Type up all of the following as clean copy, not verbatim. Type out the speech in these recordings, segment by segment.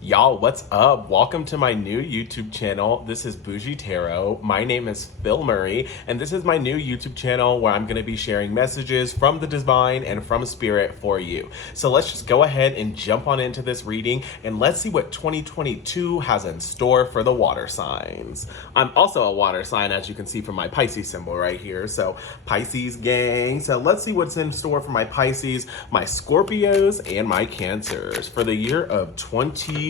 Y'all, what's up? Welcome to my new YouTube channel. This is Bougie Tarot. My name is Phil Murray, and this is my new YouTube channel where I'm going to be sharing messages from the divine and from spirit for you. So let's just go ahead and jump on into this reading, and let's see what 2022 has in store for the water signs. I'm also a water sign, as you can see from my Pisces symbol right here. So Pisces gang. So let's see what's in store for my Pisces, my Scorpios, and my Cancers for the year of 2022.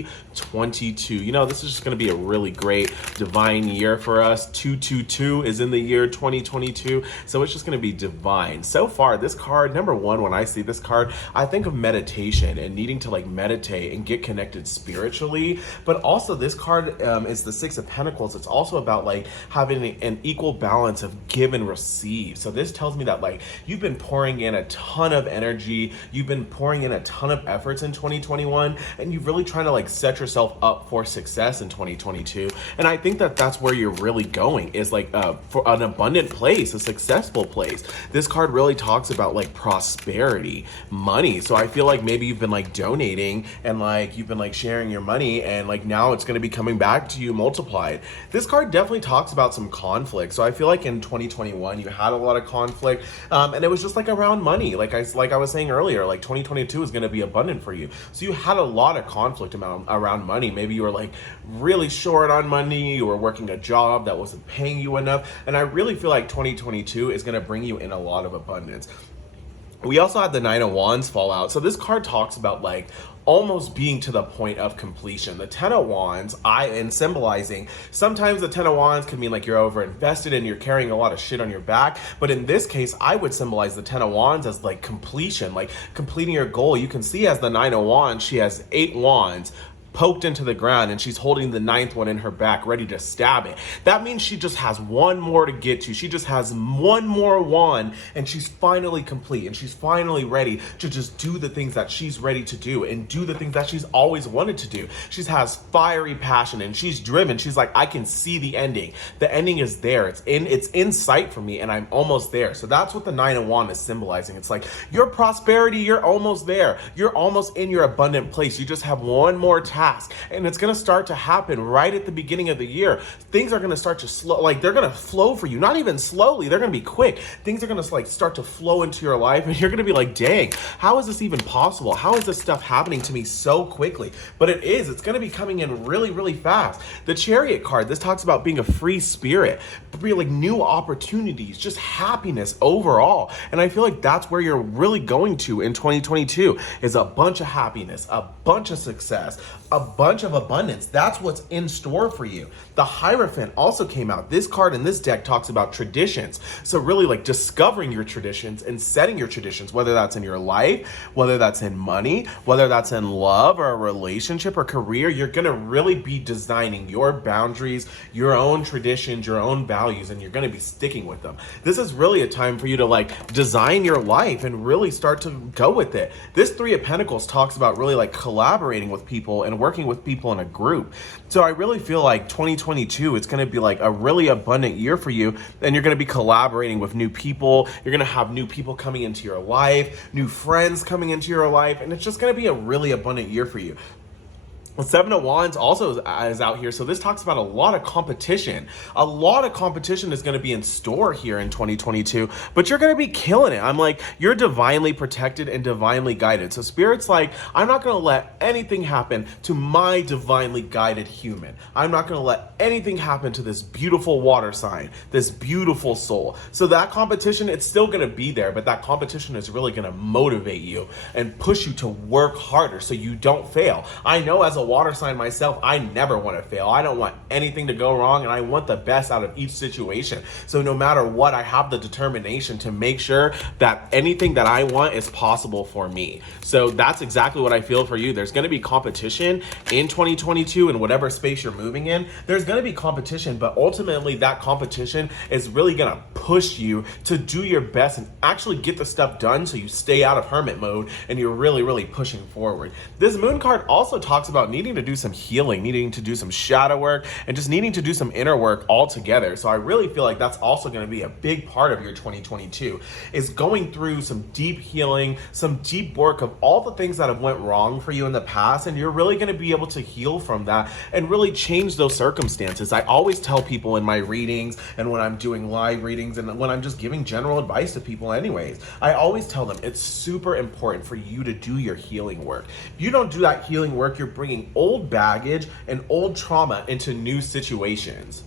You know, this is just going to be a really great divine year for us. 222 is in the year 2022, so it's just going to be divine. So far, this card, number one, when I see this card, I think of meditation and needing to like meditate and get connected spiritually. But also, this card is the Six of Pentacles. It's also about like having an equal balance of give and receive. So this tells me that like you've been pouring in a ton of energy, you've been pouring in a ton of efforts in 2021, and you've really trying to like set yourself up for success in 2022. And I think that that's where you're really going, is like for an abundant place, a successful place. This card really talks about like prosperity, money. So I feel like maybe you've been like donating and like you've been like sharing your money, and like now it's going to be coming back to you multiplied. This card definitely talks about some conflict. So I feel like in 2021 you had a lot of conflict, and it was just like around money. Like I was saying earlier, like 2022 is going to be abundant for you. So you had a lot of conflict around money. Maybe you were like really short on money, you were working a job that wasn't paying you enough, and I really feel like 2022 is going to bring you in a lot of abundance. We also had the Nine of Wands fall out. So this card talks about like almost being to the point of completion. The Ten of Wands, and symbolizing, sometimes the Ten of Wands can mean like you're over invested and you're carrying a lot of shit on your back. But in this case, I would symbolize the Ten of Wands as like completion, like completing your goal. You can see as the Nine of Wands, she has 8 wands poked into the ground, and she's holding the 9th one in her back ready to stab it. That means she just has one more to get to. She just has one more wand, and she's finally complete, and she's finally ready to just do the things that she's ready to do and do the things that she's always wanted to do. She has fiery passion and she's driven. She's like, I can see the ending. The ending is there. It's in sight for me, and I'm almost there. So that's what the Nine of Wands is symbolizing. It's like your prosperity, you're almost there. You're almost in your abundant place. You just have one more task. And it's going to start to happen right at the beginning of the year. Things are going to start to slow, like they're going to flow for you. Not even slowly, they're going to be quick. Things are going to like start to flow into your life, and you're going to be like, dang, how is this even possible? How is this stuff happening to me so quickly? But it is. It's going to be coming in really, really fast. The Chariot card, this talks about being a free spirit, like new opportunities, just happiness overall. And I feel like that's where you're really going to in 2022, is a bunch of happiness, a bunch of success, a bunch of abundance. That's what's in store for you. The Hierophant also came out. This card in this deck talks about traditions. So really like discovering your traditions and setting your traditions, whether that's in your life, whether that's in money, whether that's in love or a relationship or career. You're going to really be designing your boundaries, your own traditions, your own values, and you're going to be sticking with them. This is really a time for you to like design your life and really start to go with it. This Three of Pentacles talks about really like collaborating with people and working with people in a group. So I really feel like 2022, it's going to be like a really abundant year for you, and you're going to be collaborating with new people. You're going to have new people coming into your life, new friends coming into your life, and it's just going to be a really abundant year for you. The Seven of Wands also is out here. So this talks about a lot of competition. A lot of competition is going to be in store here in 2022, but you're going to be killing it. I'm like, you're divinely protected and divinely guided. So Spirit's like, I'm not going to let anything happen to my divinely guided human. I'm not going to let anything happen to this beautiful water sign, this beautiful soul. So that competition, it's still going to be there, but that competition is really going to motivate you and push you to work harder so you don't fail. I know as a water sign myself, I never want to fail. I don't want anything to go wrong, and I want the best out of each situation. So no matter what, I have the determination to make sure that anything that I want is possible for me. So that's exactly what I feel for you. There's going to be competition in 2022 in whatever space you're moving in. There's going to be competition, but ultimately that competition is really going to push you to do your best and actually get the stuff done, so you stay out of hermit mode and you're really, really pushing forward. This Moon card also talks about needing to do some healing, needing to do some shadow work, and just needing to do some inner work altogether. So I really feel like that's also going to be a big part of your 2022, is going through some deep healing, some deep work of all the things that have went wrong for you in the past, and you're really going to be able to heal from that and really change those circumstances. I always tell people in my readings and when I'm doing live readings and when I'm just giving general advice to people anyways, I always tell them it's super important for you to do your healing work. If you don't do that healing work, you're bringing old baggage and old trauma into new situations.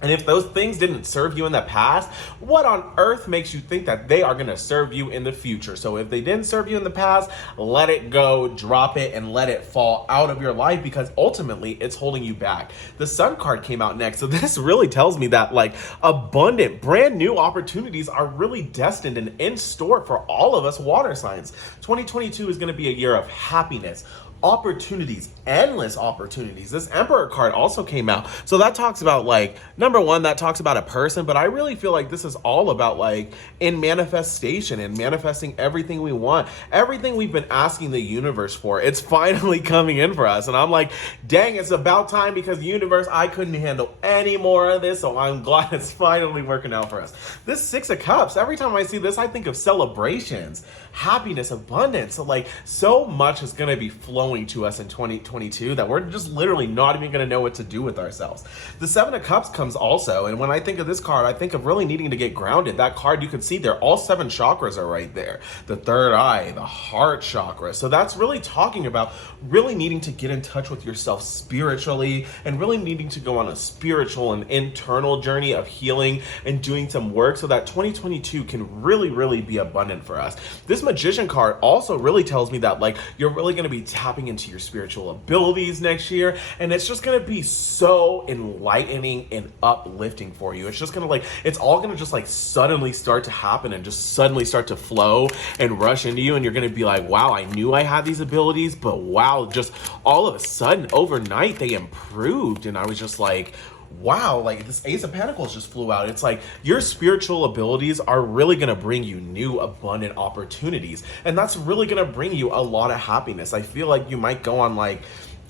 And if those things didn't serve you in the past, what on earth makes you think that they are going to serve you in the future? So if they didn't serve you in the past, let it go, drop it, and let it fall out of your life, because ultimately it's holding you back. The Sun card came out next. So this really tells me that like abundant, brand new opportunities are really destined and in store for all of us water signs. 2022 is going to be a year of happiness, opportunities, endless opportunities. This Emperor card also came out. So that talks about like, number one, that talks about a person, but I really feel like this is all about like in manifestation and manifesting everything we want, everything we've been asking the universe for. It's finally coming in for us. And I'm like, dang, it's about time, because the universe, I couldn't handle any more of this. So I'm glad it's finally working out for us. This Six of Cups, every time I see this, I think of celebrations, happiness, abundance. So like so much is going to be flowing to us in 2022 that we're just literally not even going to know what to do with ourselves. The Seven of Cups comes also, and when I think of this card, I think of really needing to get grounded. That card, you can see there, all 7 chakras are right there. The third eye, the heart chakra. So that's really talking about really needing to get in touch with yourself spiritually and really needing to go on a spiritual and internal journey of healing and doing some work so that 2022 can really be abundant for us. This Magician card also really tells me that like you're really going to be tapping into your spiritual abilities next year, and it's just going to be so enlightening and uplifting for you. It's just going to like, it's all going to just like suddenly start to happen and just suddenly start to flow and rush into you, and you're going to be like, wow, I knew I had these abilities, but wow, just all of a sudden overnight they improved, and I was just like, wow, like this Ace of Pentacles just flew out. It's like your spiritual abilities are really going to bring you new abundant opportunities, and that's really going to bring you a lot of happiness. I feel like you might go on like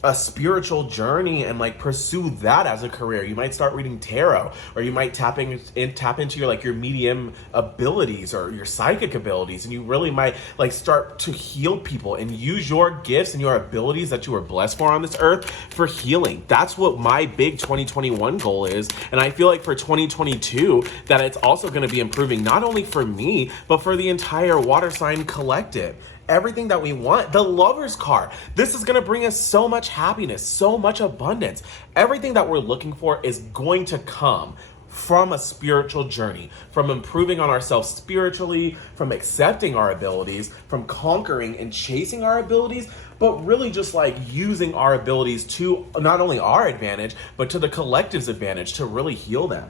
a spiritual journey and like pursue that as a career. You might start reading tarot, or you might tap into your like your medium abilities or your psychic abilities, and you really might like start to heal people and use your gifts and your abilities that you were blessed for on this earth for healing. That's what my big 2021 goal is, and I feel like for 2022 that it's also going to be improving not only for me but for the entire water sign collective. Everything that we want. The Lover's card, this is going to bring us so much happiness, so much abundance. Everything that we're looking for is going to come from a spiritual journey, from improving on ourselves spiritually, from accepting our abilities, from conquering and chasing our abilities, but really just like using our abilities to not only our advantage, but to the collective's advantage to really heal them.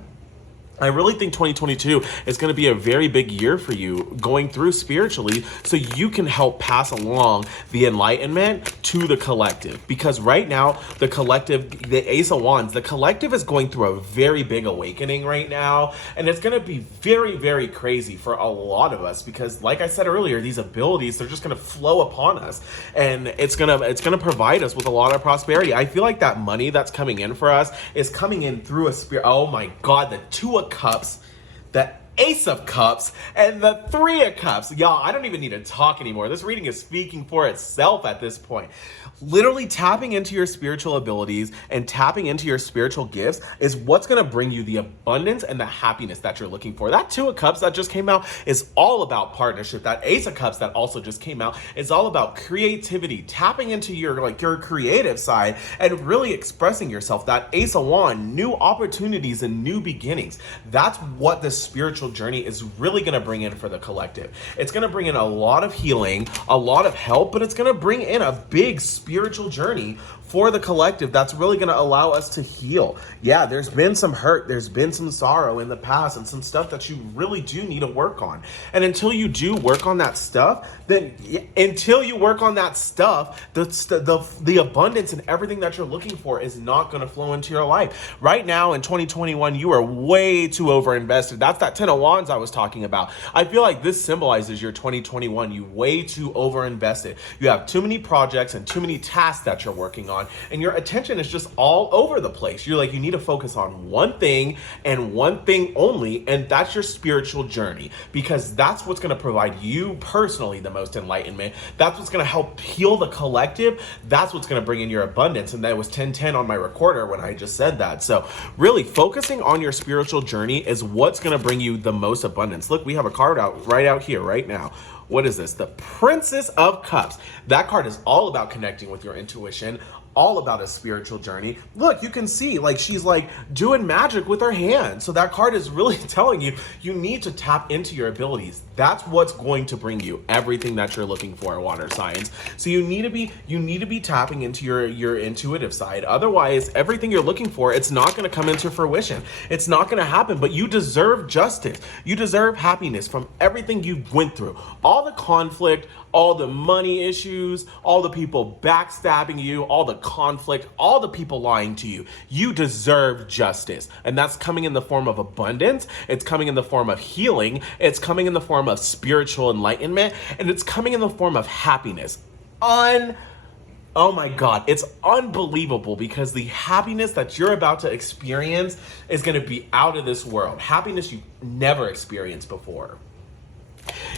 I really think 2022 is going to be a very big year for you going through spiritually, so you can help pass along the enlightenment to the collective. Because right now, the collective, the Ace of Wands, the collective is going through a very big awakening right now. And it's going to be very crazy for a lot of us, because like I said earlier, these abilities, they're just going to flow upon us, and it's going to provide us with a lot of prosperity. I feel like that money that's coming in for us is coming in through a spirit. Oh my God, the Two of Cups, the Ace of Cups, and the Three of Cups. Y'all, I don't even need to talk anymore. This reading is speaking for itself at this point. Literally tapping into your spiritual abilities and tapping into your spiritual gifts is what's going to bring you the abundance and the happiness that you're looking for. That Two of Cups that just came out is all about partnership. That Ace of Cups that also just came out is all about creativity, tapping into your creative side and really expressing yourself. That Ace of Wands, new opportunities and new beginnings. That's what this spiritual journey is really going to bring in for the collective. It's going to bring in a lot of healing, a lot of help, but it's going to bring in a big spiritual journey for the collective that's really going to allow us to heal. Yeah, there's been some hurt, there's been some sorrow in the past, and some stuff that you really do need to work on. And until you do work on that stuff, the abundance and everything that you're looking for is not going to flow into your life. Right now in 2021, you are way too overinvested. That's that 10 of Wands I was talking about. I feel like this symbolizes your 2021. You way too over invested. You have too many projects and too many tasks that you're working on, and your attention is just all over the place. You're like, you need to focus on one thing and one thing only, and that's your spiritual journey, because that's what's going to provide you personally the most enlightenment. That's what's going to help heal the collective. That's what's going to bring in your abundance. And that was 1010 on my recorder when I just said that. So really focusing on your spiritual journey is what's going to bring you the most abundance. Look, we have a card out here right now. What is this? The Princess of Cups. That card is all about connecting with your intuition, all about a spiritual journey. Look, you can see like she's like doing magic with her hand. So that card is really telling you, you need to tap into your abilities. That's what's going to bring you everything that you're looking for, water signs. So you need to be tapping into your intuitive side. Otherwise, everything you're looking for, it's not going to come into fruition. It's not going to happen, but you deserve justice. You deserve happiness from everything you went through. All the conflict, all the money issues, all the people backstabbing you, all the conflict, all the people lying to you. You deserve justice. And that's coming in the form of abundance. It's coming in the form of healing. It's coming in the form of spiritual enlightenment. And it's coming in the form of happiness. Oh my God, it's unbelievable, because the happiness that you're about to experience is going to be out of this world. Happiness you've never experienced before.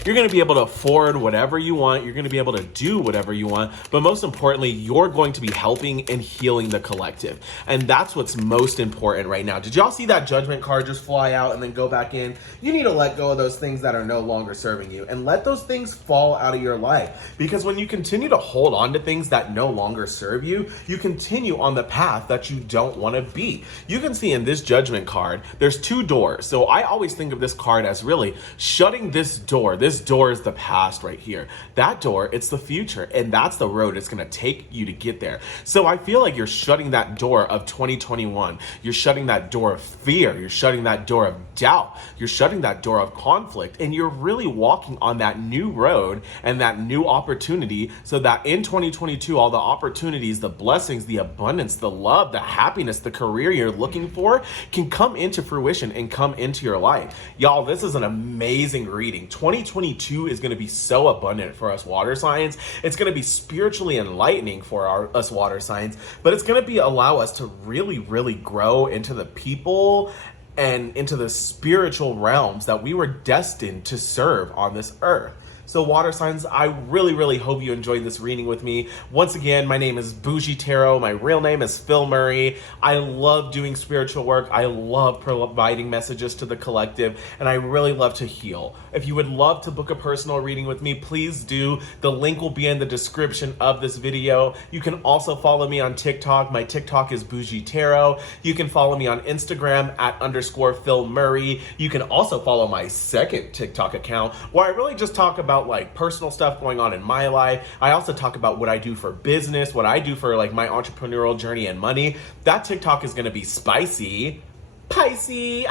You're going to be able to afford whatever you want. You're going to be able to do whatever you want. But most importantly, you're going to be helping and healing the collective. And that's what's most important right now. Did y'all see that Judgment card just fly out and then go back in? You need to let go of those things that are no longer serving you and let those things fall out of your life. Because when you continue to hold on to things that no longer serve you, you continue on the path that you don't want to be. You can see in this Judgment card, there's two doors. So I always think of this card as really shutting this door. This door is the past right here. That door, it's the future, and that's the road it's going to take you to get there. So I feel like you're shutting that door of 2021. You're shutting that door of fear. You're shutting that door of doubt. You're shutting that door of conflict, and you're really walking on that new road and that new opportunity, so that in 2022, all the opportunities, the blessings, the abundance, the love, the happiness, the career you're looking for can come into fruition and come into your life. Y'all, this is an amazing reading. 2022 is going to be so abundant for us water signs. It's going to be spiritually enlightening for us water signs, but it's going to allow us to really grow into the people and into the spiritual realms that we were destined to serve on this earth. So water signs, I really hope you enjoyed this reading with me. Once again, my name is Bougie Tarot. My real name is Phil Murray. I love doing spiritual work. I love providing messages to the collective, and I really love to heal. If you would love to book a personal reading with me, please do. The link will be in the description of this video. You can also follow me on TikTok. My TikTok is Bougie Tarot. You can follow me on Instagram @_Phil Murray. You can also follow my second TikTok account, where I really just talk about like personal stuff going on in my life. I also talk about what I do for business, what I do for like my entrepreneurial journey and money. That TikTok is going to be spicy. Pisces.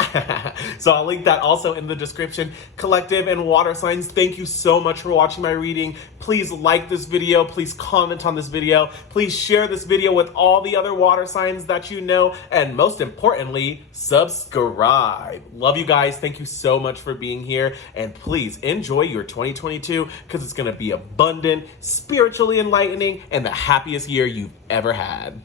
So I'll link that also in the description. Collective and water signs, thank you so much for watching my reading. Please like this video. Please comment on this video. Please share this video with all the other water signs that you know. And most importantly, subscribe. Love you guys. Thank you so much for being here. And please enjoy your 2022, because it's going to be abundant, spiritually enlightening, and the happiest year you've ever had.